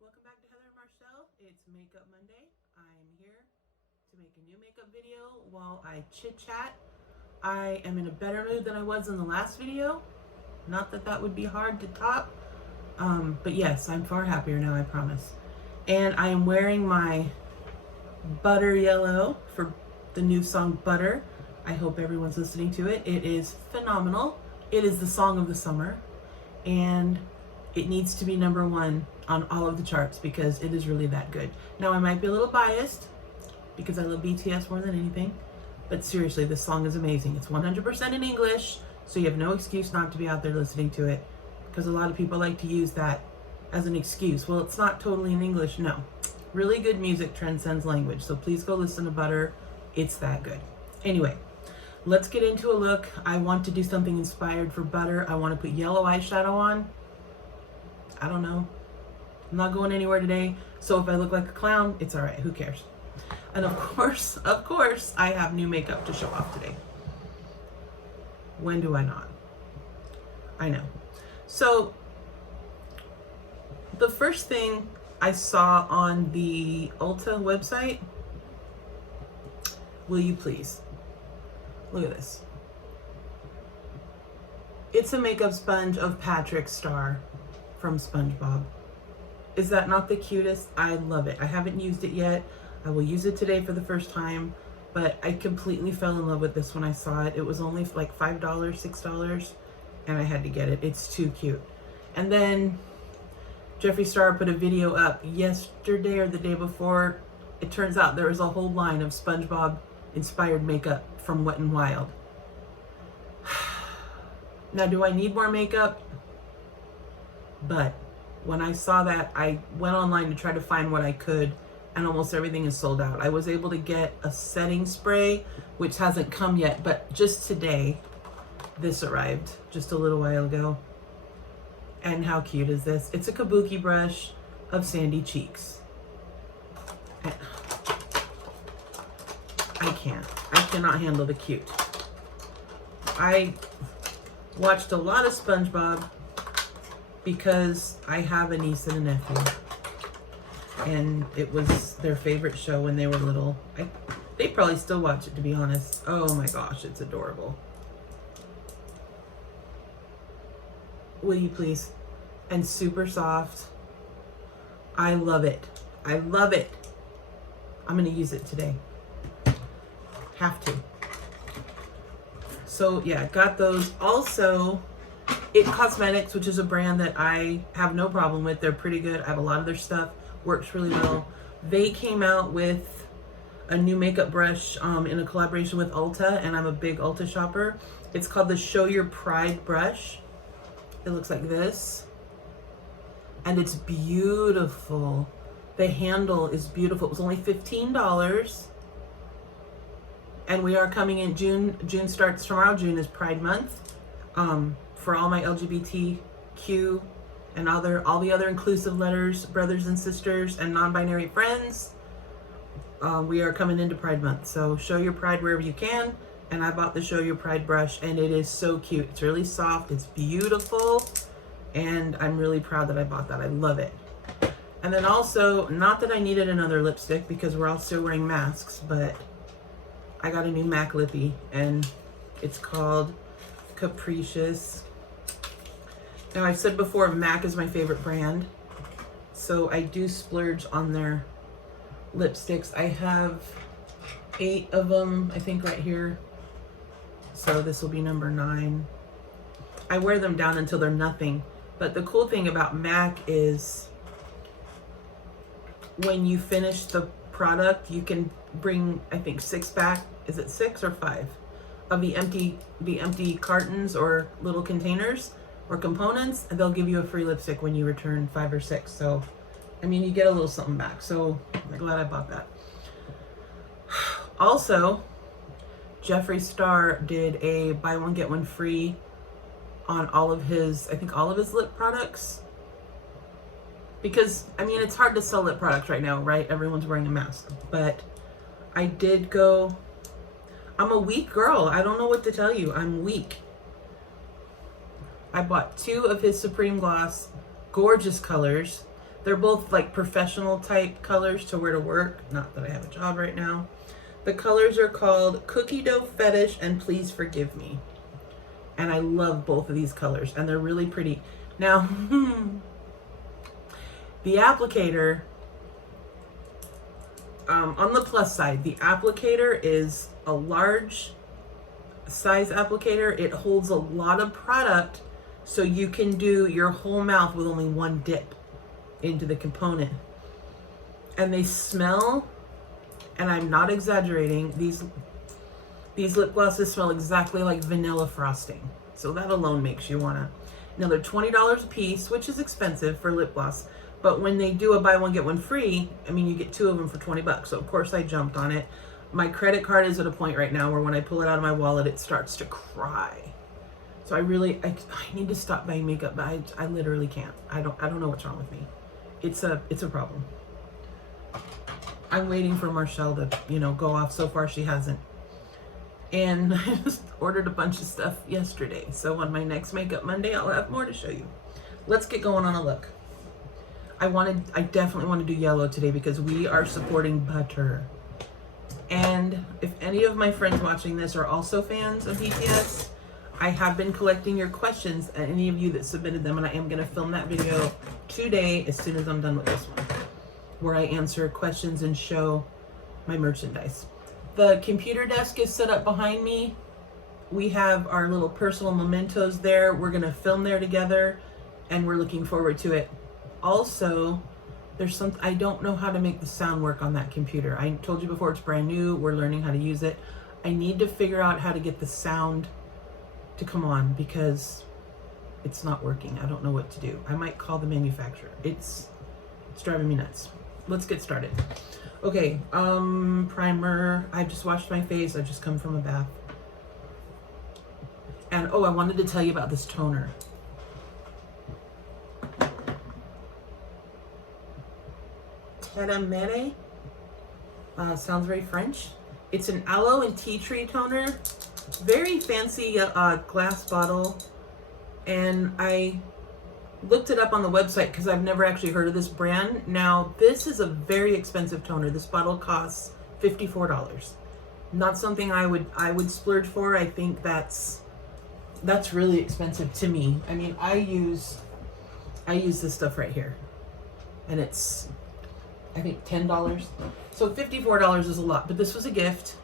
Welcome back to Heather and Marcel. It's Makeup Monday. I'm here to make a new makeup video while I chit chat. I am in a better mood than I was in the last video. Not that that would be hard to top, but yes, I'm far happier now, I promise. And I am wearing my butter yellow for the new song Butter. I hope everyone's listening to it. It is phenomenal. It is the song of the summer, and it needs to be #1 on all of the charts because it is really that good. Now, I might be a little biased because I love BTS more than anything, but seriously, this song is amazing. It's 100% in English, so you have no excuse not to be out there listening to it, because a lot of people like to use that as an excuse. Well, it's not totally in English, no. Really good music transcends language, so please go listen to Butter. It's that good. Anyway, let's get into a look. I want to do something inspired for Butter. I want to put yellow eyeshadow on. I don't know. I'm not going anywhere today, so if I look like a clown, it's all right. Who cares? And of course, I have new makeup to show off today. When do I not? I know. So the first thing I saw on the Ulta website, will you please? Look at this. It's a makeup sponge of Patrick Star from SpongeBob. Is that not the cutest? I love it. I haven't used it yet. I will use it today for the first time, but I completely fell in love with this when I saw it. It was only like $5, $6, and I had to get it. It's too cute. And then Jeffree Star put a video up yesterday or the day before. It turns out there was a whole line of SpongeBob inspired makeup from Wet n Wild. Now, do I need more makeup? But when I saw that, I went online to try to find what I could, and almost everything is sold out. I was able to get a setting spray, which hasn't come yet, but just today, this arrived just a little while ago. And how cute is this? It's a kabuki brush of sandy cheeks. I cannot handle the cute. I watched a lot of SpongeBob because I have a niece and a nephew, and it was their favorite show when they were little. They probably still watch it, to be honest. Oh my gosh, it's adorable. Will you please? And super soft. I love it. I love it. I'm gonna use it today. Have to. So yeah, got those. Also, It Cosmetics, which is a brand that I have no problem with. They're pretty good. I have a lot of their stuff. Works really well. They came out with a new makeup brush in a collaboration with Ulta, and I'm a big Ulta shopper. It's called the Show Your Pride brush. It looks like this. And it's beautiful. The handle is beautiful. It was only $15. And we are coming in June. June starts tomorrow. June is Pride Month. For all my LGBTQ and all the other inclusive letters, brothers and sisters, and non-binary friends, we are coming into Pride Month. So show your pride wherever you can. And I bought the Show Your Pride brush, and it is so cute. It's really soft. It's beautiful. And I'm really proud that I bought that. I love it. And then also, not that I needed another lipstick because we're all still wearing masks, but I got a new MAC lippy, and it's called Capricious. Now, I've said before, MAC is my favorite brand, so I do splurge on their lipsticks. I have 8 of them, I think, right here. So this will be number 9. I wear them down until they're nothing. But the cool thing about MAC is when you finish the product, you can bring, I think, 6 back. Is it 6 or 5 of the empty cartons or little containers or components, and they'll give you a free lipstick when you return 5 or 6. So, I mean, you get a little something back. So I'm glad I bought that. Also, Jeffree Star did a buy one get one free on all of his, I think all of his lip products. Because, I mean, it's hard to sell lip products right now, right? Everyone's wearing a mask. But I did go, I'm a weak girl. I don't know what to tell you. I'm weak. I bought 2 of his Supreme Gloss, gorgeous colors. They're both like professional type colors to wear to work. Not that I have a job right now. The colors are called Cookie Dough Fetish and Please Forgive Me. And I love both of these colors, and they're really pretty. Now, the applicator, on the plus side, the applicator is a large size applicator. It holds a lot of product, so you can do your whole mouth with only one dip into the component. And they smell, and I'm not exaggerating, these lip glosses smell exactly like vanilla frosting. So that alone makes you wanna. Now they're $20 a piece, which is expensive for lip gloss. But when they do a buy one, get one free, I mean, you get 2 of them for 20 bucks. So of course I jumped on it. My credit card is at a point right now where when I pull it out of my wallet, it starts to cry. So I need to stop buying makeup, but I literally can't. I don't know what's wrong with me. It's a problem. I'm waiting for Marshall to, go off. So far she hasn't. And I just ordered a bunch of stuff yesterday. So on my next Makeup Monday, I'll have more to show you. Let's get going on a look. I definitely want to do yellow today because we are supporting butter. And if any of my friends watching this are also fans of BTS, I have been collecting your questions, and any of you that submitted them, and I am going to film that video today as soon as I'm done with this one, where I answer questions and show my merchandise. The computer desk is set up behind me. We have our little personal mementos there. We're going to film there together, and we're looking forward to it. Also, I don't know how to make the sound work on that computer. I told you before, it's brand new. We're learning how to use it. I need to figure out how to get the sound to come on because it's not working. I don't know what to do. I might call the manufacturer. It's driving me nuts. Let's get started. Okay, primer. I just washed my face. I just come from a bath. And I wanted to tell you about this toner. Mere. Sounds very French. It's an aloe and tea tree toner. Very fancy glass bottle. And I looked it up on the website because I've never actually heard of this brand. Now, this is a very expensive toner. This bottle costs $54. Not something I would splurge for. I think that's really expensive to me. I mean, I use this stuff right here. And it's, I think, $10. So $54 is a lot, but this was a gift.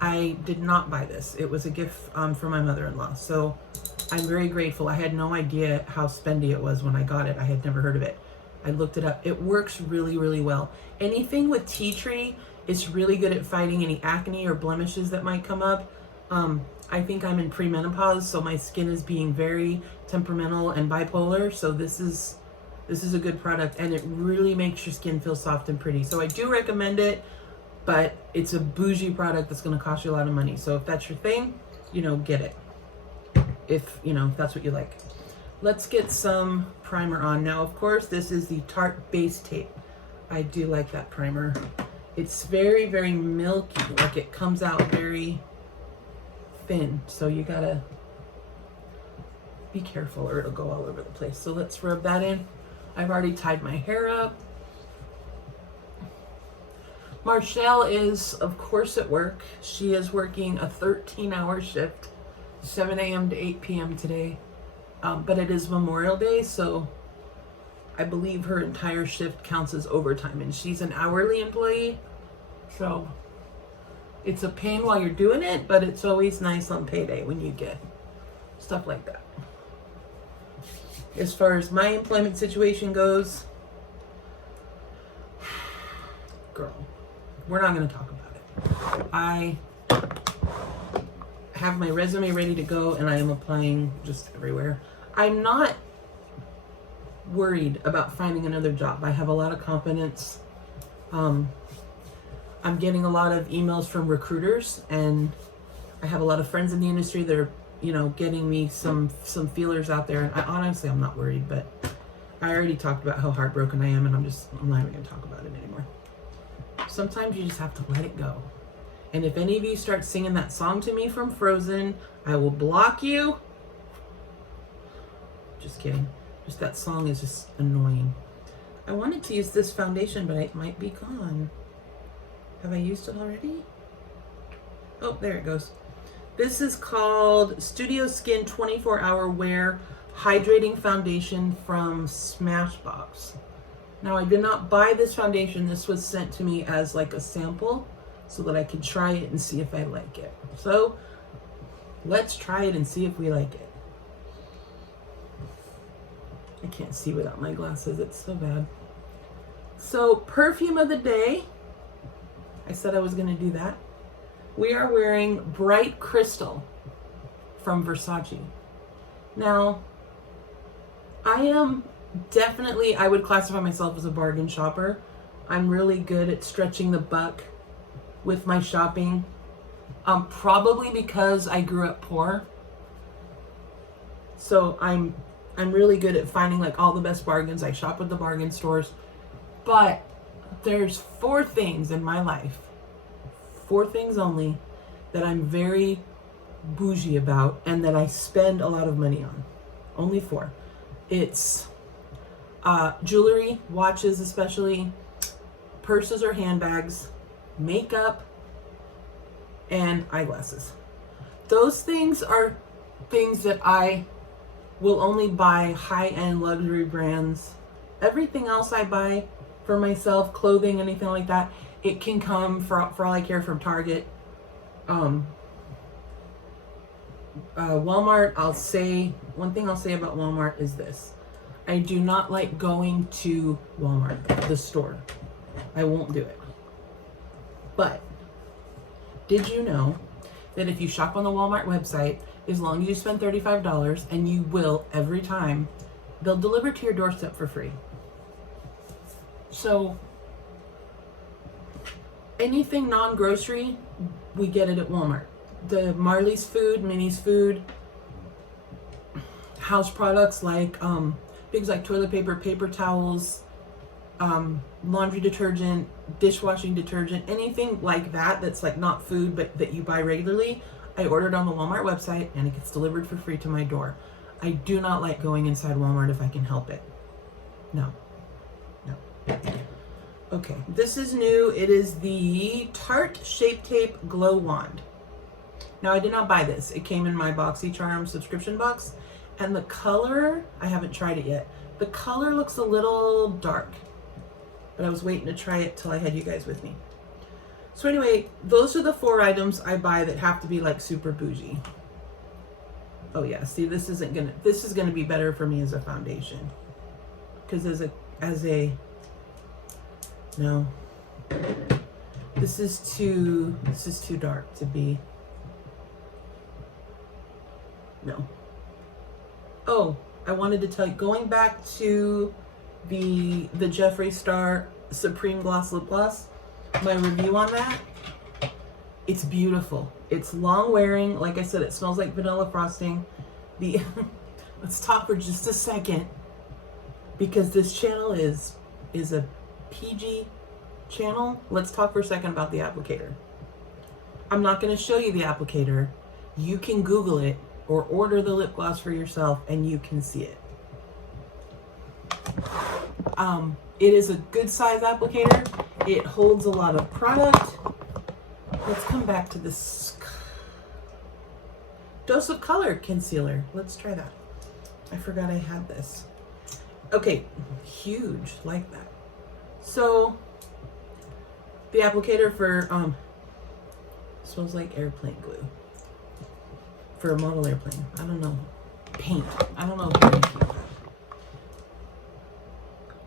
I did not buy this. It was a gift from my mother-in-law. So I'm very grateful. I had no idea how spendy it was when I got it. I had never heard of it. I looked it up. It works really, really well. Anything with tea tree is really good at fighting any acne or blemishes that might come up. I think I'm in premenopause, so my skin is being very temperamental and bipolar. So this is a good product, and it really makes your skin feel soft and pretty. So I do recommend it, but it's a bougie product that's going to cost you a lot of money. So if that's your thing, get it. If that's what you like. Let's get some primer on. Now, of course, this is the Tarte Base Tape. I do like that primer. It's very, very milky. Like, it comes out very thin. So you gotta be careful or it'll go all over the place. So let's rub that in. I've already tied my hair up. Marshall is, of course, at work. She is working a 13-hour shift, 7 a.m. to 8 p.m. today. But it is Memorial Day, so I believe her entire shift counts as overtime, and she's an hourly employee. So it's a pain while you're doing it, but it's always nice on payday when you get stuff like that. As far as my employment situation goes, girl, we're not going to talk about it. I have my resume ready to go, and I am applying just everywhere. I'm not worried about finding another job. I have a lot of confidence. I'm getting a lot of emails from recruiters, and I have a lot of friends in the industry that are, getting me some feelers out there. And I'm not worried, but I already talked about how heartbroken I am, and I'm not even going to talk about it anymore. Sometimes you just have to let it go. And if any of you start singing that song to me from Frozen, I will block you. Just kidding. Just that song is just annoying. I wanted to use this foundation, but it might be gone. Have I used it already? Oh, there it goes. This is called Studio Skin 24 Hour Wear Hydrating Foundation from Smashbox. Now, I did not buy this foundation. This was sent to me as like a sample so that I could try it and see if I like it. So let's try it and see if we like it. I can't see without my glasses. It's so bad. So, perfume of the day. I said I was going to do that. We are wearing Bright Crystal from Versace. Now, I am definitely, I would classify myself as a bargain shopper. I'm really good at stretching the buck with my shopping. Probably because I grew up poor. So I'm really good at finding like all the best bargains. I shop at the bargain stores. But there's 4 things in my life, 4 things only, that I'm very bougie about and that I spend a lot of money on. Only 4. It's jewelry, watches especially, purses or handbags, makeup, and eyeglasses. Those things are things that I will only buy high-end luxury brands. Everything else I buy for myself, clothing, anything like that, it can come, for all I care, from Target. Walmart, one thing I'll say about Walmart is this. I do not like going to Walmart, the store. I won't do it. But did you know that if you shop on the Walmart website, as long as you spend $35, and you will every time, they'll deliver to your doorstep for free. So anything non-grocery, we get it at Walmart. The Marley's food, Minnie's food, house products like things like toilet paper, paper towels, laundry detergent, dishwashing detergent, anything like that that's like not food but that you buy regularly, I ordered on the Walmart website and it gets delivered for free to my door. I do not like going inside Walmart if I can help it. No. Okay, this is new. It is the Tarte Shape Tape Glow Wand. Now, I did not buy this. It came in my BoxyCharm subscription box. And the color, I haven't tried it yet. The color looks a little dark. But I was waiting to try it till I had you guys with me. So anyway, those are the 4 items I buy that have to be like super bougie. Oh yeah, see, this is gonna be better for me as a foundation. Because no. This is too dark to be. No. Oh, I wanted to tell you, going back to the Jeffree Star Supreme Gloss Lip Gloss, my review on that, it's beautiful. It's long wearing. Like I said, it smells like vanilla frosting. Let's talk for just a second, because this channel is a PG channel. Let's talk for a second about the applicator. I'm not going to show you the applicator. You can Google it or order the lip gloss for yourself and you can see it. It is a good size applicator. It holds a lot of product. Let's come back to this Dose of Color concealer. Let's try that. I forgot I had this. Okay, huge, like that. So the applicator for smells like airplane glue for a model airplane. I don't know. Paint. I don't know.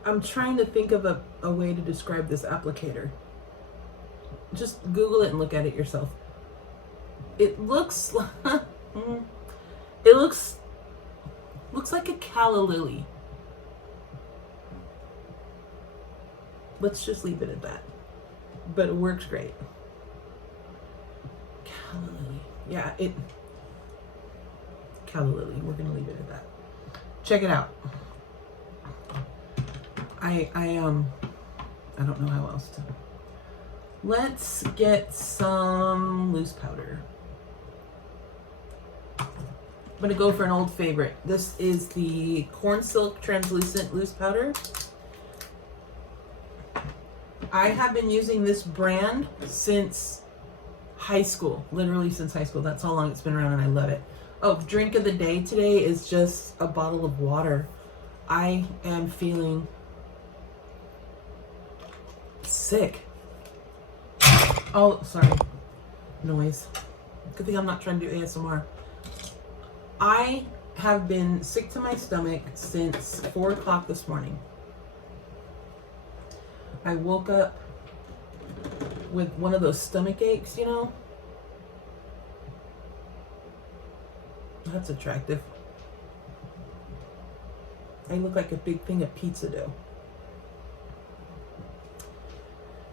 I'm trying to think of a way to describe this applicator. Just Google it and look at it yourself. It looks it looks like a calla lily. Let's just leave it at that. But it works great. Calla lily. Yeah, calla lily. We're gonna leave it at that. Check it out. I don't know how else to. Let's get some loose powder. I'm gonna go for an old favorite. This is the Corn Silk Translucent Loose Powder. I have been using this brand since high school, literally since high school. That's how long it's been around, and I love it. Oh, drink of the day today is just a bottle of water. I am feeling sick. Oh, sorry. Noise. Good thing I'm not trying to do ASMR. I have been sick to my stomach since 4 o'clock this morning. I woke up with one of those stomach aches, you know? That's attractive. I look like a big thing of pizza dough.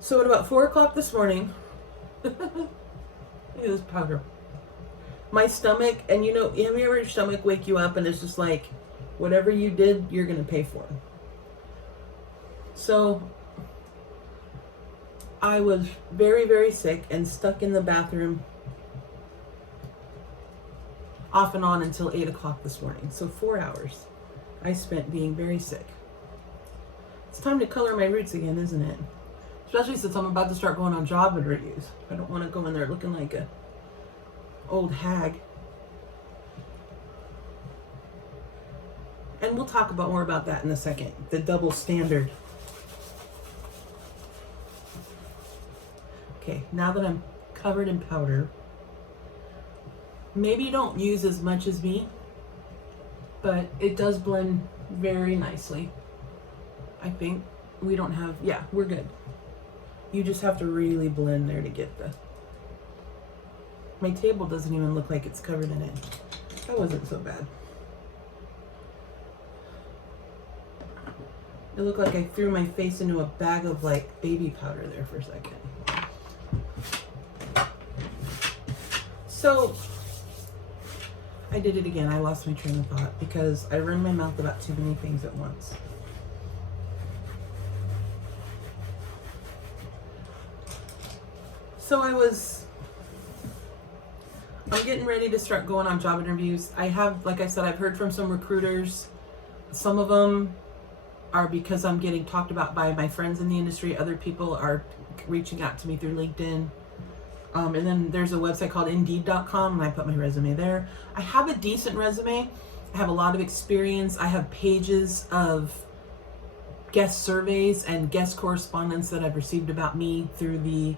So at about 4 o'clock this morning, look at this powder. My stomach, and you know, have you ever your stomach wake you up and it's just like, whatever you did, you're gonna pay for it. So I was very, very sick and stuck in the bathroom off and on until 8 o'clock this morning. So 4 hours I spent being very sick. It's time to color my roots again, isn't it? Especially since I'm about to start going on job interviews. I don't want to go in there looking like a old hag. And we'll talk about more about that in a second. The double standard. Okay, now that I'm covered in powder, maybe don't use as much as me, but it does blend very nicely. I think we don't have, yeah, we're good. You just have to really blend there to get the, my table doesn't even look like it's covered in it. That wasn't so bad. It looked like I threw my face into a bag of like baby powder there for a second. So I did it again. I lost my train of thought because I run my mouth about too many things at once. So I'm getting ready to start going on job interviews. I have, like I said, I've heard from some recruiters. Some of them are because I'm getting talked about by my friends in the industry. Other people are reaching out to me through LinkedIn. And then there's a website called Indeed.com, and I put my resume there. I have a decent resume. I have a lot of experience. I have pages of guest surveys and guest correspondence that I've received about me through the,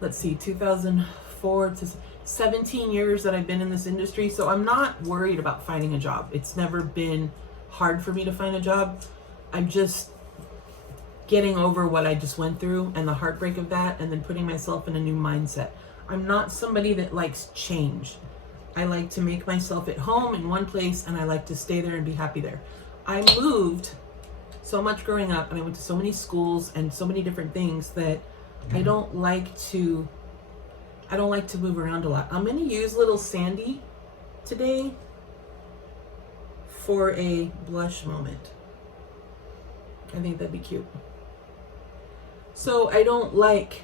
let's see, 2004 to 17 years that I've been in this industry. So I'm not worried about finding a job. It's never been hard for me to find a job. I'm just getting over what I just went through and the heartbreak of that, and then putting myself in a new mindset. I'm not somebody that likes change. I like to make myself at home in one place, and I like to stay there and be happy there. I moved so much growing up, and I went to so many schools and so many different things that I don't like to move around a lot. I'm going to use Little Sandy today for a blush moment. I think that'd be cute. So I don't like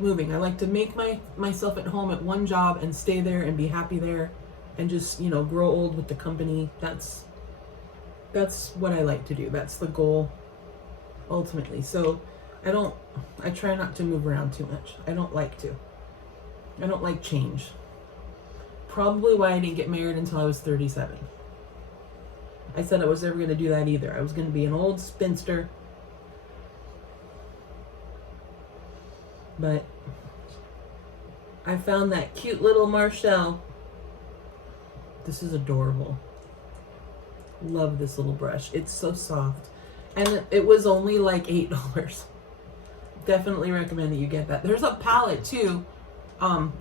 moving. I like to make myself at home at one job and stay there and be happy there and just, you know, grow old with the company. That's what I like to do. That's the goal ultimately. So I try not to move around too much. I don't like to. I don't like change. Probably why I didn't get married until I was 37. I said I was never going to do that either. I was going to be an old spinster. But I found that cute little Marshall. This is adorable. Love this little brush. It's so soft. And it was only like $8. Definitely recommend that you get that. There's a palette too.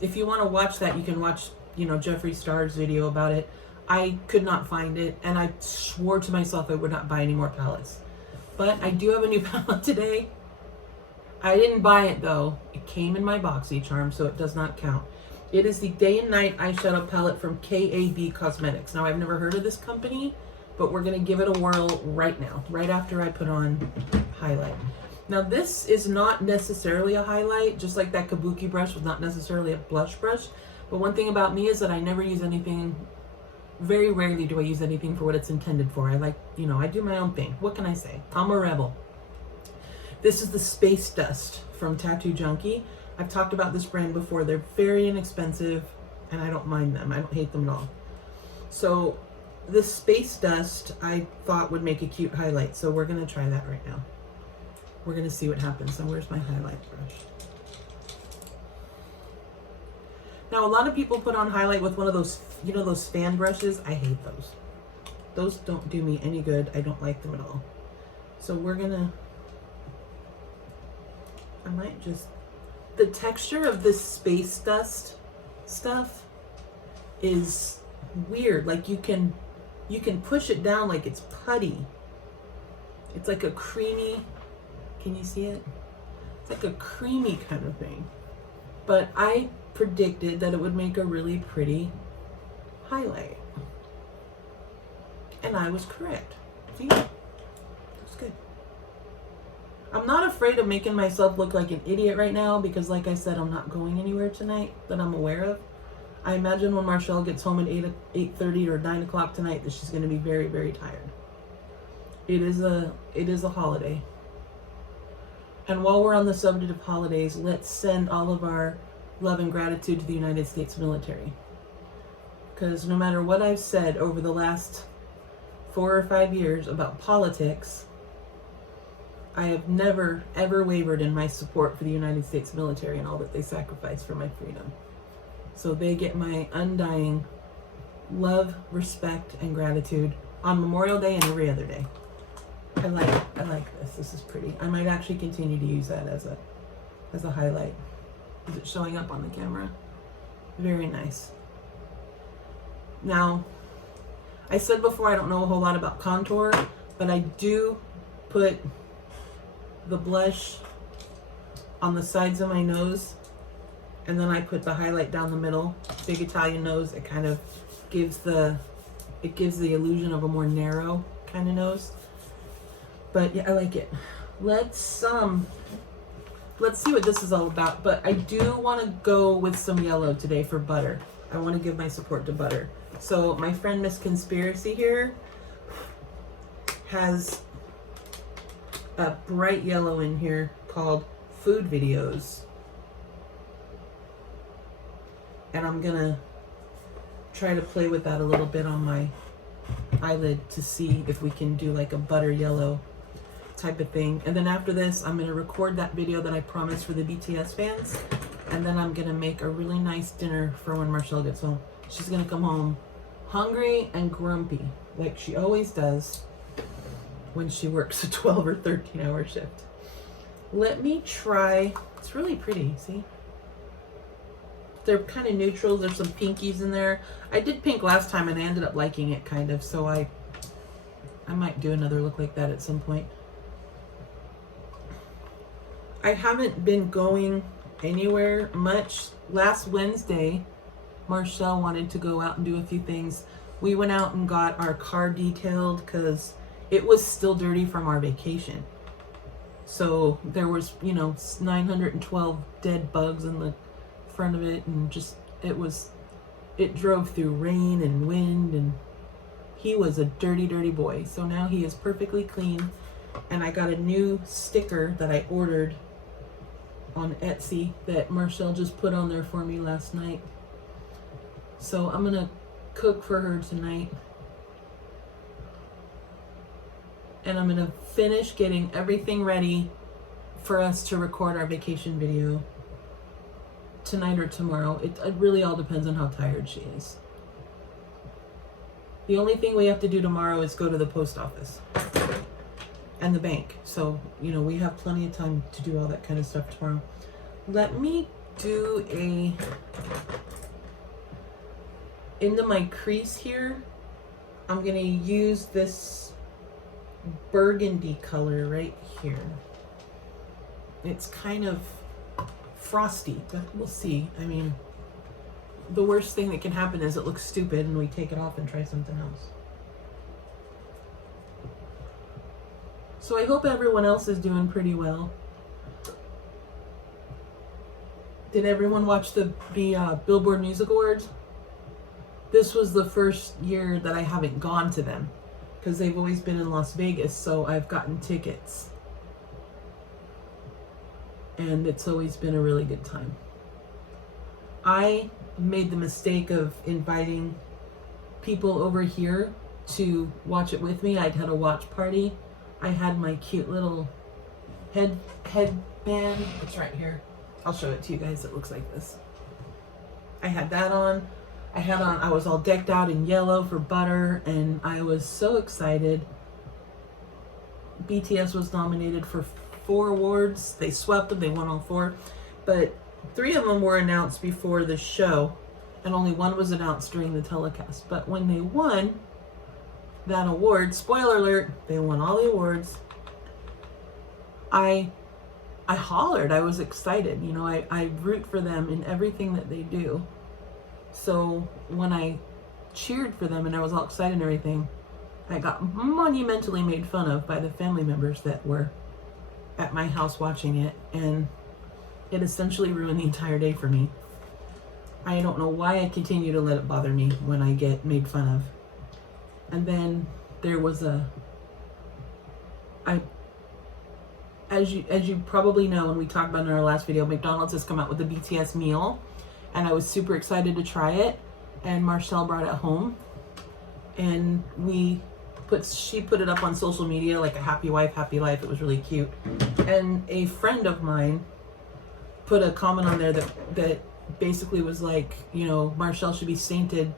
If you want to watch that, you can watch, you know, Jeffree Star's video about it. I could not find it, and I swore to myself I would not buy any more palettes. But I do have a new palette today. I didn't buy it though. It came in my BoxyCharm, so it does not count. It is the Day and Night eyeshadow palette from KAB Cosmetics. Now, I've never heard of this company, but we're going to give it a whirl right now, right after I put on highlight. Now, this is not necessarily a highlight, just like that Kabuki brush was not necessarily a blush brush. But one thing about me is that I never use anything, very rarely do I use anything for what it's intended for. I like, you know, I do my own thing. What can I say? I'm a rebel. This is the Space Dust from Tattoo Junkie. I've talked about this brand before. They're very inexpensive, and I don't mind them. I don't hate them at all. So this Space Dust I thought would make a cute highlight, so we're gonna try that right now. We're gonna see what happens. And where's my highlight brush? Now, a lot of people put on highlight with one of those, you know, those fan brushes. I hate those. Those don't do me any good. I don't like them at all. So we're gonna, I might just, the texture of this Space Dust stuff is weird. Like you can push it down like it's putty. It's like a creamy, can you see it? It's like a creamy kind of thing. But I predicted that it would make a really pretty highlight. And I was correct. See? That's good. I'm not afraid of making myself look like an idiot right now because, like I said, I'm not going anywhere tonight that I'm aware of. I imagine when Marshall gets home at 8:30 or 9 o'clock tonight that she's going to be very, very tired. It is a holiday. And while we're on the subject of holidays, let's send all of our love and gratitude to the United States military. Because no matter what I've said over the last 4 or 5 years about politics, I have never, ever wavered in my support for the United States military and all that they sacrifice for my freedom. So they get my undying love, respect, and gratitude on Memorial Day and every other day. I like this. This is pretty. I might actually continue to use that as a highlight. Is it showing up on the camera? Very nice. Now, I said before I don't know a whole lot about contour, but I do put the blush on the sides of my nose, and then I put the highlight down the middle. Big Italian nose. It kind of gives the illusion of a more narrow kind of nose. But yeah, I like it. Let's see what this is all about. But I do want to go with some yellow today for butter. I want to give my support to butter. So my friend Miss Conspiracy here has a bright yellow in here called Food Videos. And I'm gonna try to play with that a little bit on my eyelid to see if we can do like a butter yellow type of thing. And then after this, I'm gonna record that video that I promised for the BTS fans. And then I'm gonna make a really nice dinner for when Marshall gets home. She's gonna come home hungry and grumpy, like she always does when she works a 12 or 13 hour shift. Let me try, it's really pretty, see? They're kind of neutrals. There's some pinkies in there. I did pink last time and I ended up liking it kind of, so I might do another look like that at some point. I haven't been going anywhere much. Last Wednesday, Marshall wanted to go out and do a few things. We went out and got our car detailed because it was still dirty from our vacation. So there was, 912 dead bugs in the front of it, and just it drove through rain and wind, and he was a dirty boy. So now he is perfectly clean, and I got a new sticker that I ordered on Etsy that Marshall just put on there for me last night. So I'm gonna cook for her tonight, and I'm gonna finish getting everything ready for us to record our vacation video tonight or tomorrow. It really all depends on how tired she is. The only thing we have to do tomorrow is go to the post office and the bank. So, we have plenty of time to do all that kind of stuff tomorrow. Let me do into my crease here, I'm gonna use this burgundy color right here. It's kind of frosty, but we'll see. I mean, the worst thing that can happen is it looks stupid and we take it off and try something else. So I hope everyone else is doing pretty well. Did everyone watch the Billboard Music Awards? This was the first year that I haven't gone to them because they've always been in Las Vegas, so I've gotten tickets. and it's always been a really good time. I made the mistake of inviting people over here to watch it with me. I'd had a watch party. I had my cute little headband. It's right here. I'll show it to you guys. It looks like this. I had that on. I was all decked out in yellow for butter, and I was so excited. BTS was nominated for 4 awards. They swept them. They won all 4. But 3 of them were announced before the show, and only 1 was announced during the telecast. But when they won that award, spoiler alert, they won all the awards. I hollered. I was excited. You know, I root for them in everything that they do. So when I cheered for them and I was all excited and everything, I got monumentally made fun of by the family members that were at my house watching it, and it essentially ruined the entire day for me. I don't know why I continue to let it bother me when I get made fun of. And then there was as you probably know, and we talked about in our last video, McDonald's has come out with the BTS meal, and I was super excited to try it, and Marcel brought it home, and she put it up on social media like a happy wife, happy life. It was really cute. And a friend of mine put a comment on there that basically was like, you know, Marcel should be sainted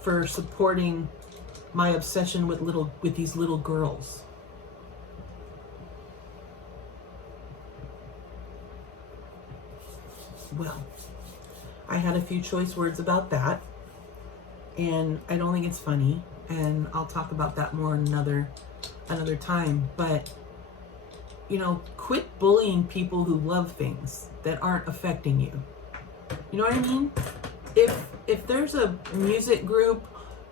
for supporting my obsession with these little girls. Well, I had a few choice words about that, and I don't think it's funny, and I'll talk about that more another time. But, you know, quit bullying people who love things that aren't affecting you. You know what I mean? If there's a music group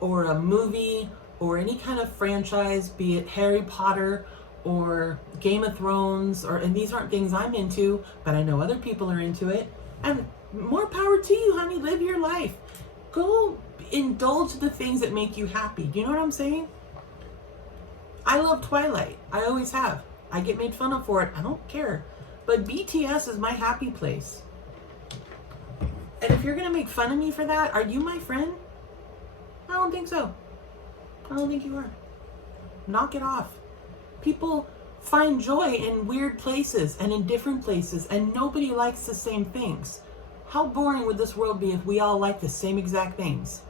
or a movie or any kind of franchise, be it Harry Potter or Game of Thrones, and these aren't things I'm into, but I know other people are into it, and more power to you, honey. Live your life. Go indulge the things that make you happy. Do you know what I'm saying? I love Twilight. I always have. I get made fun of for it. I don't care. But BTS is my happy place. And if you're going to make fun of me for that, are you my friend? I don't think so. I don't think you are. Knock it off. People find joy in weird places and in different places, and nobody likes the same things. How boring would this world be if we all liked the same exact things?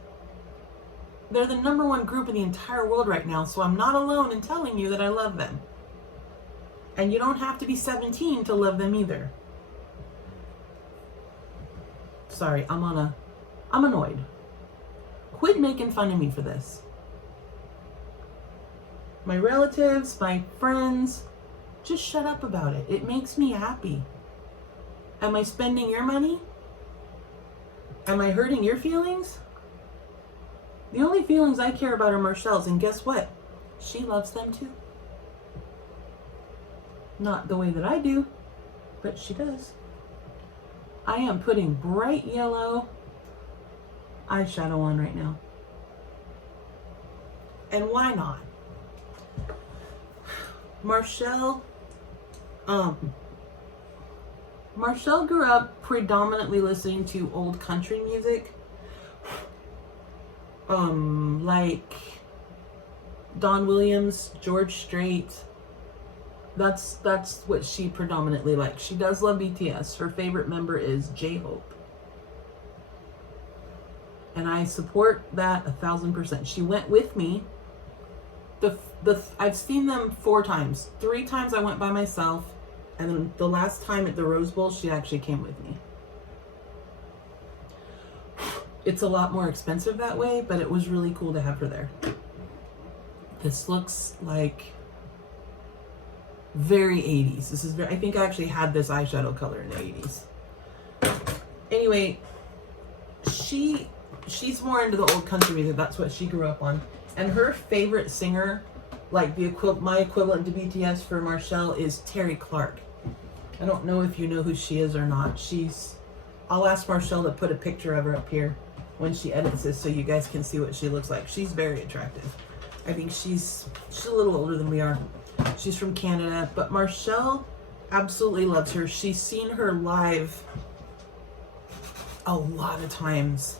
They're the #1 group in the entire world right now, so I'm not alone in telling you that I love them. And you don't have to be 17 to love them either. Sorry, I'm annoyed. Quit making fun of me for this. My relatives, my friends, just shut up about it. It makes me happy. Am I spending your money? Am I hurting your feelings? The only feelings I care about are Marcel's, and guess what? She loves them too. Not the way that I do, but she does. I am putting bright yellow eyeshadow on right now. And why not? Marcel grew up predominantly listening to old country music. Like Don Williams, George Strait. That's what she predominantly likes. She does love BTS. Her favorite member is J-Hope. And I support that 1,000%. She went with me. I've seen them 4 times. 3 times I went by myself, and then the last time at the Rose Bowl, she actually came with me. It's a lot more expensive that way, but it was really cool to have her there. This looks like very 80s. This is I think I actually had this eyeshadow color in the 80s. Anyway, she's more into the old country music. That's what she grew up on. And her favorite singer, like my equivalent to BTS for Marcel, is Terry Clark. I don't know if you know who she is or not. I'll ask Marcel to put a picture of her up here when she edits this so you guys can see what she looks like. She's very attractive. I think she's a little older than we are. She's from Canada, but Marcel Absolutely loves her. She's seen her live a lot of times.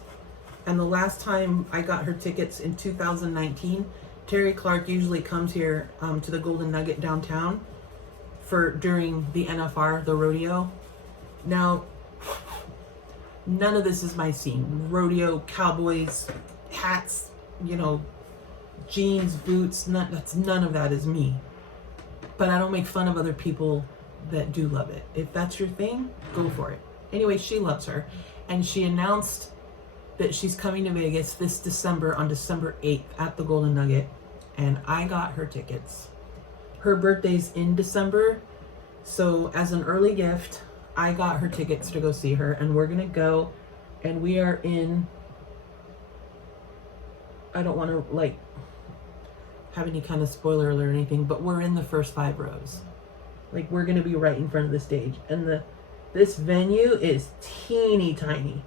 And the last time I got her tickets in 2019, Terry Clark usually comes here to the Golden Nugget downtown during the NFR, the rodeo. Now, none of this is my scene. Rodeo, cowboys, hats, jeans, boots, none of that is me. But I don't make fun of other people that do love it. If that's your thing, go for it. Anyway, she loves her. And she announced that she's coming to Vegas this December, on December 8th at the Golden Nugget. And I got her tickets. Her birthday's in December. So as an early gift, I got her tickets to go see her. And we're going to go. And we are in... I don't want to, have any kind of spoiler alert or anything, but we're in the first 5 rows. We're going to be right in front of the stage. And this venue is teeny tiny.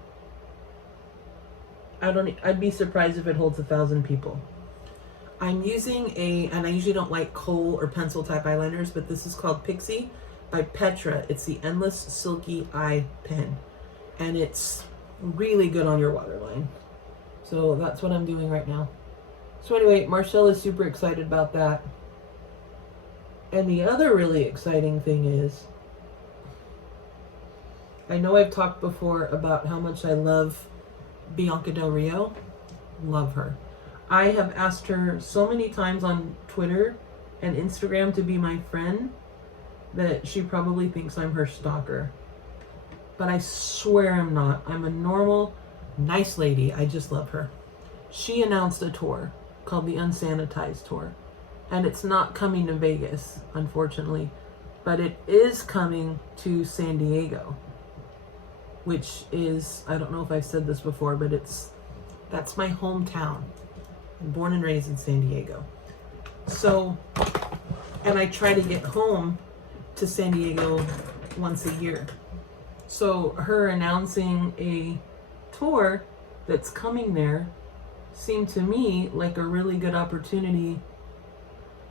I'd be surprised if it holds 1,000 people. I'm using and I usually don't like kohl or pencil type eyeliners, but this is called Pixie by Petra. It's the Endless Silky Eye Pen. And it's really good on your waterline. So that's what I'm doing right now. So anyway, Marcel is super excited about that. And the other really exciting thing is, I know I've talked before about how much I love Bianca Del Rio. Love her. I have asked her so many times on Twitter and Instagram to be my friend that she probably thinks I'm her stalker. But I swear I'm not. I'm a normal, nice lady. I just love her. She announced a tour called the Unsanitized Tour. And it's not coming to Vegas, unfortunately. But it is coming to San Diego. Which is, I don't know if I've said this before, but that's my hometown. I'm born and raised in San Diego. So, and I try to get home to San Diego once a year. So her announcing a tour that's coming there seemed to me like a really good opportunity.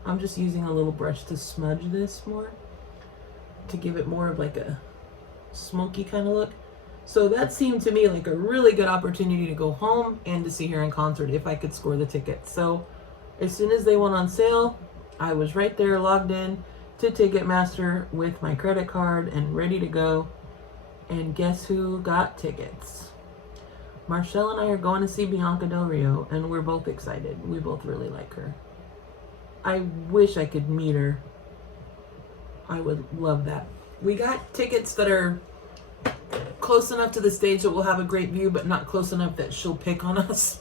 I'm just using a little brush to smudge this more, to give it more of a smoky kind of look. So that seemed to me like a really good opportunity to go home and to see her in concert if I could score the tickets. So as soon as they went on sale, I was right there logged in to Ticketmaster with my credit card and ready to go. And guess who got tickets? Marcel and I are going to see Bianca Del Rio, and we're both excited. We both really like her. I wish I could meet her. I would love that. We got tickets that are close enough to the stage that we'll have a great view, but not close enough that she'll pick on us.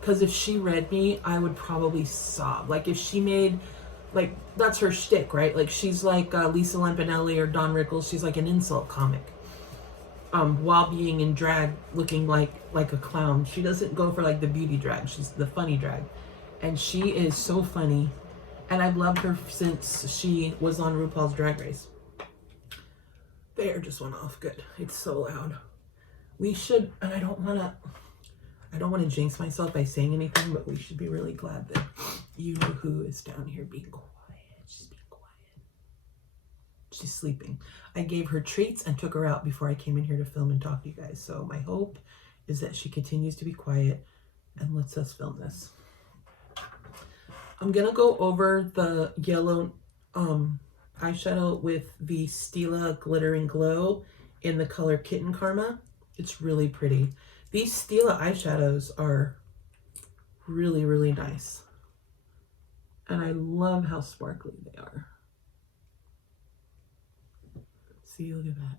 Because if she read me, I would probably sob. If she made, that's her shtick, right? She's like Lisa Lampanelli or Don Rickles. She's like an insult comic. While being in drag, looking like a clown. She doesn't go for the beauty drag. She's the funny drag. And she is so funny. And I've loved her since she was on RuPaul's Drag Race. The air just went off. Good. It's so loud. We should, and I don't want to jinx myself by saying anything, but we should be really glad that you know who is down here being quiet. She's being quiet. She's sleeping. I gave her treats and took her out before I came in here to film and talk to you guys. So my hope is that she continues to be quiet and lets us film this. I'm going to go over the yellow eyeshadow with the Stila Glitter and Glow in the color Kitten Karma. It's really pretty. These Stila eyeshadows are really, really nice. And I love how sparkly they are. See, look at that.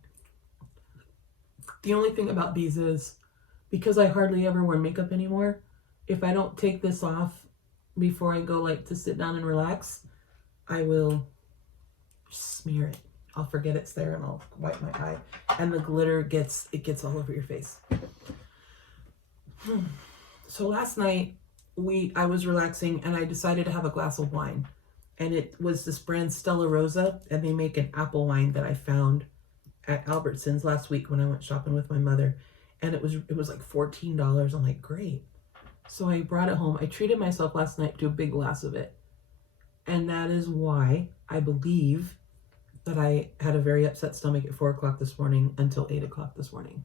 The only thing about these is, because I hardly ever wear makeup anymore, if I don't take this off before I go to sit down and relax, I will smear it. I'll forget it's there and I'll wipe my eye. And the glitter gets all over your face. So last night I was relaxing and I decided to have a glass of wine. And it was this brand Stella Rosa, and they make an apple wine that I found at Albertsons last week when I went shopping with my mother. And it was $14. I'm like, great. So I brought it home. I treated myself last night to a big glass of it. And that is why I believe that I had a very upset stomach at 4 o'clock this morning until 8 o'clock this morning.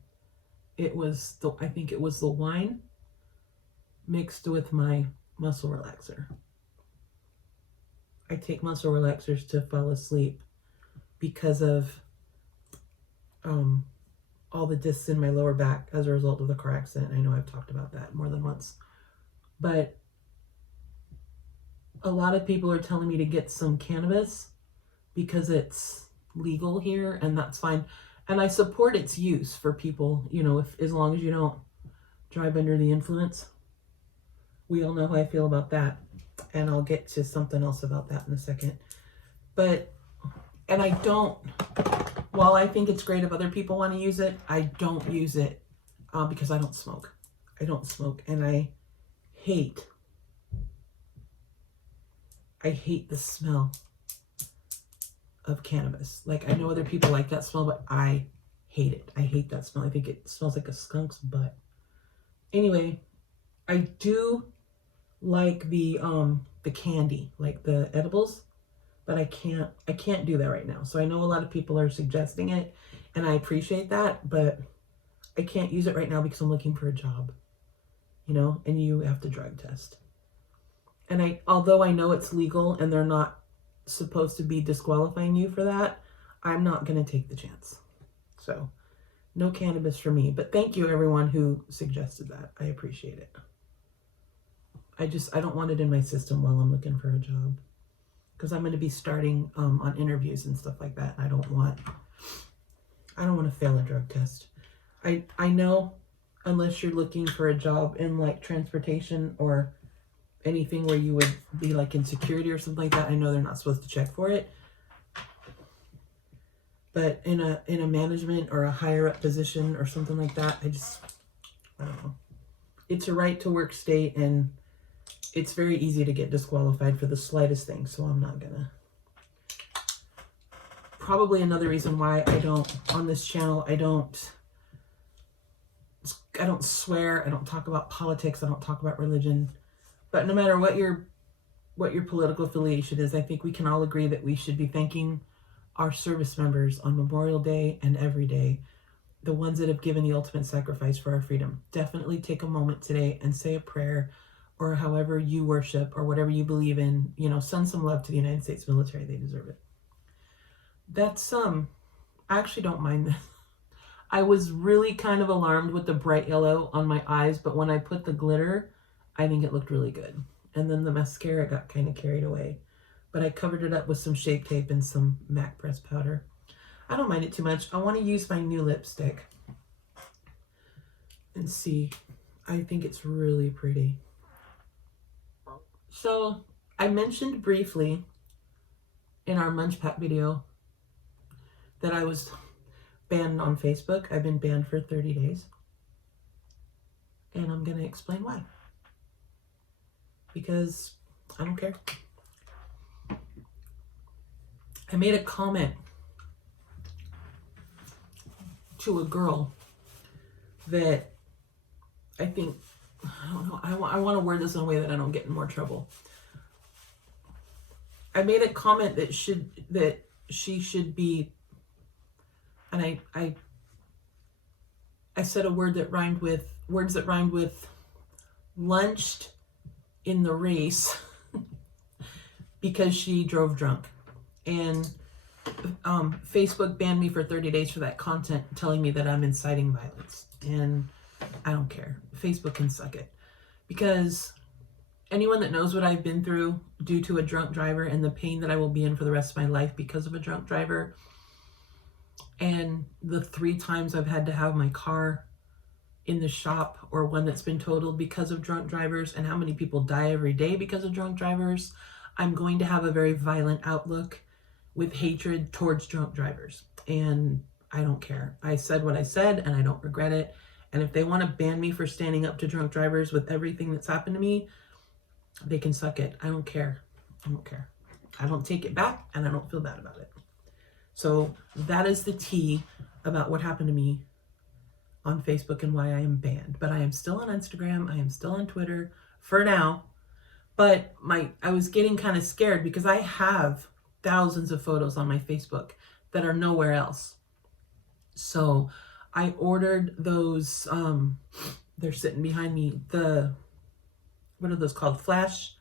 It was I think it was the wine mixed with my muscle relaxer. I take muscle relaxers to fall asleep because of all the discs in my lower back as a result of the car accident. I know I've talked about that more than once. But a lot of people are telling me to get some cannabis because it's legal here, and that's fine. And I support its use for people, you know, as long as you don't drive under the influence. We all know how I feel about that. And I'll get to something else about that in a second. But, and I don't, while I think it's great if other people want to use it, I don't use it because I don't smoke. I don't smoke, and I hate the smell of cannabis. Like, I know other people like that smell, but I hate it. I hate that smell. I think it smells like a skunk's butt. Anyway, I do like the candy, like the edibles, but I can't do that right now. So I know a lot of people are suggesting it, and I appreciate that, but I can't use it right now because I'm looking for a job, you know, and you have to drug test. And although I know it's legal and they're not supposed to be disqualifying you for that, I'm not going to take the chance. So no cannabis for me, but thank you everyone who suggested that. I appreciate it. I don't want it in my system while I'm looking for a job, because I'm going to be starting on interviews and stuff like that. I don't want to fail a drug test. I know, unless you're looking for a job in like transportation or anything where you would be like in security or something like that, I know they're not supposed to check for it. But in a management or a higher up position or something like that, I don't know. It's a right to work state, and it's very easy to get disqualified for the slightest thing. So I'm not gonna. Probably another reason why I don't, on this channel, I don't swear, I don't talk about politics, I don't talk about religion. But no matter what your political affiliation is, I think we can all agree that we should be thanking our service members on Memorial Day and every day, the ones that have given the ultimate sacrifice for our freedom. Definitely take a moment today and say a prayer, or however you worship or whatever you believe in, you know, send some love to the United States military. They deserve it. That's I actually don't mind this. I was really kind of alarmed with the bright yellow on my eyes, but when I put the glitter, I think it looked really good. And then the mascara got kind of carried away. But I covered it up with some Shape Tape and some MAC press powder. I don't mind it too much. I want to use my new lipstick and see. I think it's really pretty. So I mentioned briefly in our Munch Pack video that I was banned on Facebook. I've been banned for 30 days. And I'm going to explain why. Because I don't care. I made a comment to a girl that I think, I don't know, I want to word this in a way that I don't get in more trouble. I made a comment that she should be, and I said words that rhymed with lunched in the race because she drove drunk. And Facebook banned me for 30 days for that content, telling me that I'm inciting violence. And I don't care. Facebook can suck it. Because anyone that knows what I've been through due to a drunk driver and the pain that I will be in for the rest of my life because of a drunk driver, and the 3 times I've had to have my car in the shop or one that's been totaled because of drunk drivers, and how many people die every day because of drunk drivers, I'm going to have a very violent outlook with hatred towards drunk drivers. And I don't care. I said what I said, and I don't regret it. And if they want to ban me for standing up to drunk drivers with everything that's happened to me, they can suck it. I don't care. I don't care. I don't take it back, and I don't feel bad about it. So that is the tea about what happened to me on Facebook and why I am banned. But I am still on Instagram. I am still on Twitter for now. But I was getting kind of scared because I have thousands of photos on my Facebook that are nowhere else. So I ordered those, they're sitting behind me, what are those called? Flash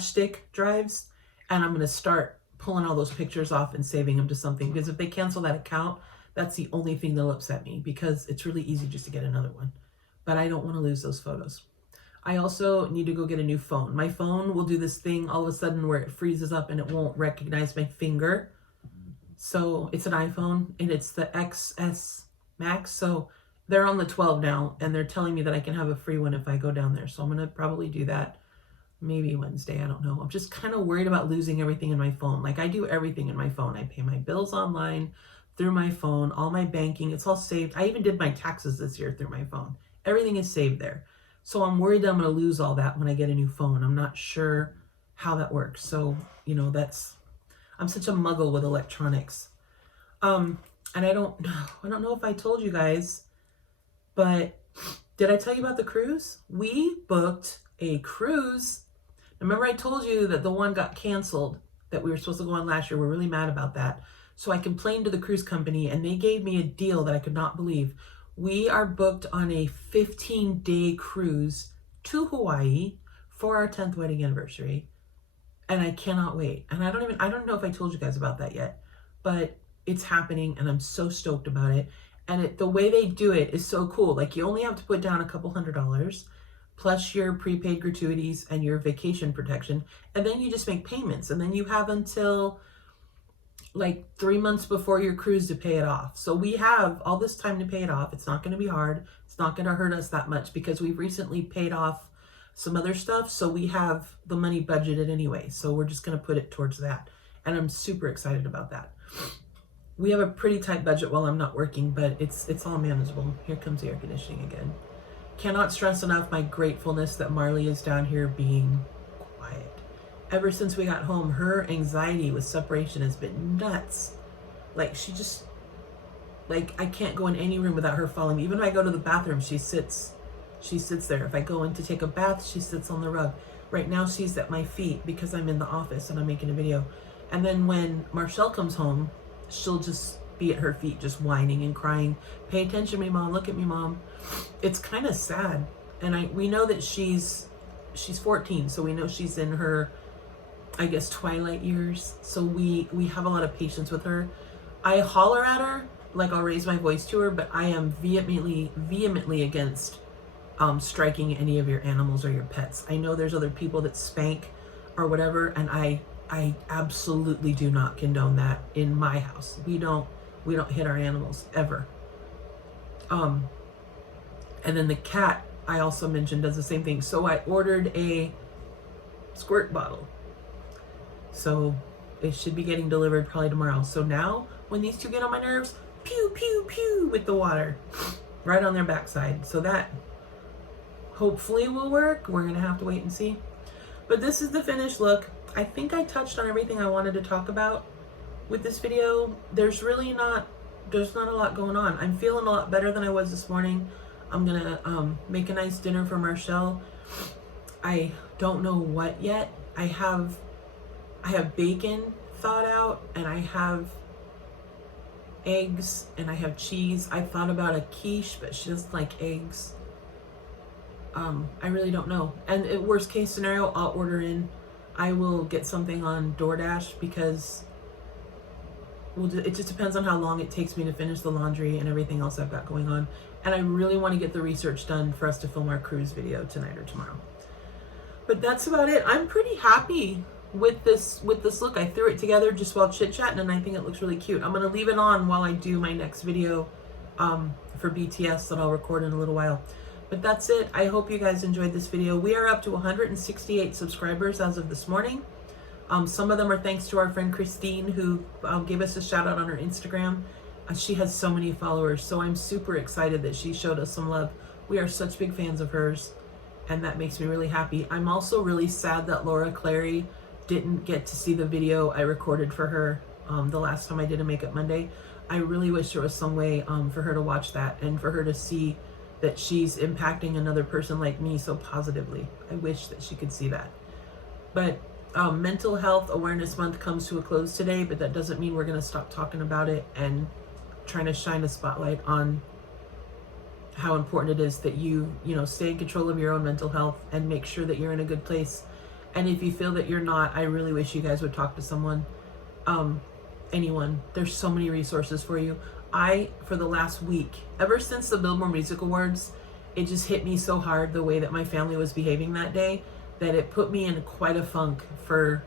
stick drives. And I'm going to start pulling all those pictures off and saving them to something, because if they cancel that account, that's the only thing that'll upset me, because it's really easy just to get another one. But I don't want to lose those photos. I also need to go get a new phone. My phone will do this thing all of a sudden where it freezes up and it won't recognize my finger. So it's an iPhone and it's the XS Max. So they're on the 12 now and they're telling me that I can have a free one if I go down there. So I'm going to probably do that maybe Wednesday. I don't know. I'm just kind of worried about losing everything in my phone. Like, I do everything in my phone. I pay my bills online through my phone, all my banking, it's all saved. I even did my taxes this year through my phone. Everything is saved there. So I'm worried that I'm going to lose all that when I get a new phone. I'm not sure how that works. So, you know, I'm such a muggle with electronics. And I don't know if I told you guys, but did I tell you about the cruise? We booked a cruise. Remember I told you that the one got canceled that we were supposed to go on last year? We're really mad about that. So I complained to the cruise company and they gave me a deal that I could not believe. We are booked on a 15-day cruise to Hawaii for our 10th wedding anniversary. And I cannot wait. And I don't know if I told you guys about that yet, but it's happening and I'm so stoked about it. And the way they do it is so cool. Like, you only have to put down a couple $100 plus your prepaid gratuities and your vacation protection. And then you just make payments. And then you have until like 3 months before your cruise to pay it off. So we have all this time to pay it off. It's not going to be hard. It's not going to hurt us that much because we've recently paid off some other stuff. So we have the money budgeted anyway. So we're just going to put it towards that. And I'm super excited about that. We have a pretty tight budget while I'm not working, but it's all manageable. Here comes the air conditioning again. Cannot stress enough my gratefulness that Marley is down here being quiet. Ever since we got home, her anxiety with separation has been nuts. Like, she just, like, I can't go in any room without her following me. Even if I go to the bathroom, she sits there. If I go in to take a bath, she sits on the rug. Right now, she's at my feet because I'm in the office and I'm making a video. And then when Marshall comes home, she'll just be at her feet, just whining and crying. Pay attention to me, Mom. Look at me, Mom. It's kind of sad. And we know that she's 14, so we know she's in her, I guess, twilight years. So we have a lot of patience with her. I holler at her, like I'll raise my voice to her, but I am vehemently against striking any of your animals or your pets. I know there's other people that spank or whatever, and I absolutely do not condone that in my house. We don't hit our animals ever. And then the cat, I also mentioned, does the same thing. So I ordered a squirt bottle. So it should be getting delivered probably tomorrow. So now when these two get on my nerves, pew, pew, pew with the water right on their backside. So that hopefully will work. We're going to have to wait and see. But this is the finished look. I think I touched on everything I wanted to talk about with this video. There's not a lot going on. I'm feeling a lot better than I was this morning. I'm gonna make a nice dinner for Marshall. I don't know what yet. I have bacon thawed out, and I have eggs, and I have cheese. I thought about a quiche, but she doesn't like eggs. I really don't know. And worst case scenario, I'll order in. I will get something on DoorDash because it just depends on how long it takes me to finish the laundry and everything else I've got going on. And I really want to get the research done for us to film our cruise video tonight or tomorrow. But that's about it. I'm pretty happy with this look. I threw it together just while chit-chatting, and I think it looks really cute. I'm going to leave it on while I do my next video for BTS that I'll record in a little while. But that's it. I hope you guys enjoyed this video. We are up to 168 subscribers as of this morning. Some of them are thanks to our friend Christine, who gave us a shout out on her Instagram. She has so many followers, so I'm super excited that she showed us some love. We are such big fans of hers, and that makes me really happy. I'm also really sad that Laura Clary didn't get to see the video I recorded for her the last time I did a Makeup Monday. I really wish there was some way for her to watch that and for her to see that she's impacting another person like me so positively. I wish that she could see that. But Mental Health Awareness Month comes to a close today, but that doesn't mean we're going to stop talking about it and trying to shine a spotlight on how important it is that you stay in control of your own mental health and make sure that you're in a good place. And if you feel that you're not, I really wish you guys would talk to someone, anyone. There's so many resources for you. For the last week, ever since the Billboard Music Awards, it just hit me so hard the way that my family was behaving that day, that it put me in quite a funk for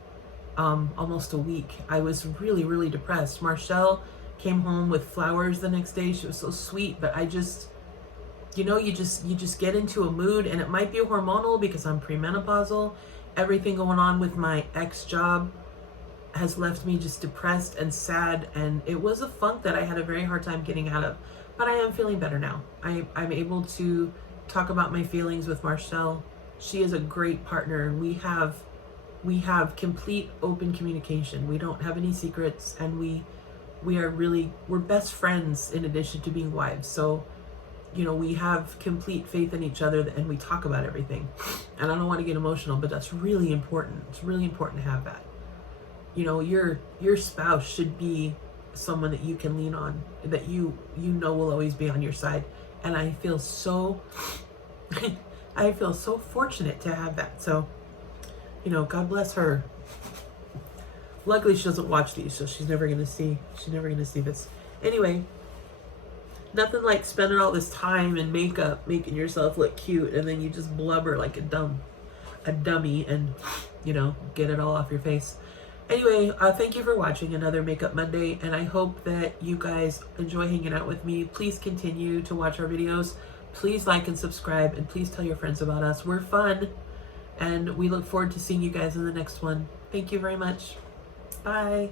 almost a week. I was really, really depressed. Marshall came home with flowers the next day. She was so sweet, but I just, you just get into a mood, and it might be hormonal because I'm premenopausal. Everything going on with my ex job has left me just depressed and sad, and it was a funk that I had a very hard time getting out of. But I am feeling better now. I'm able to talk about my feelings with Marshall. She is a great partner, and we have complete open communication. We don't have any secrets, and we're best friends in addition to being wives. So, we have complete faith in each other, and we talk about everything. And I don't want to get emotional, but that's really important. It's really important to have that. Your spouse should be someone that you can lean on, that you will always be on your side. And I feel so fortunate to have that. So, God bless her. Luckily she doesn't watch these, so she's never gonna see this. Anyway, nothing like spending all this time in makeup making yourself look cute, and then you just blubber like a dummy and get it all off your face. Anyway, thank you for watching another Makeup Monday, and I hope that you guys enjoy hanging out with me. Please continue to watch our videos. Please like and subscribe, and please tell your friends about us. We're fun, and we look forward to seeing you guys in the next one. Thank you very much. Bye.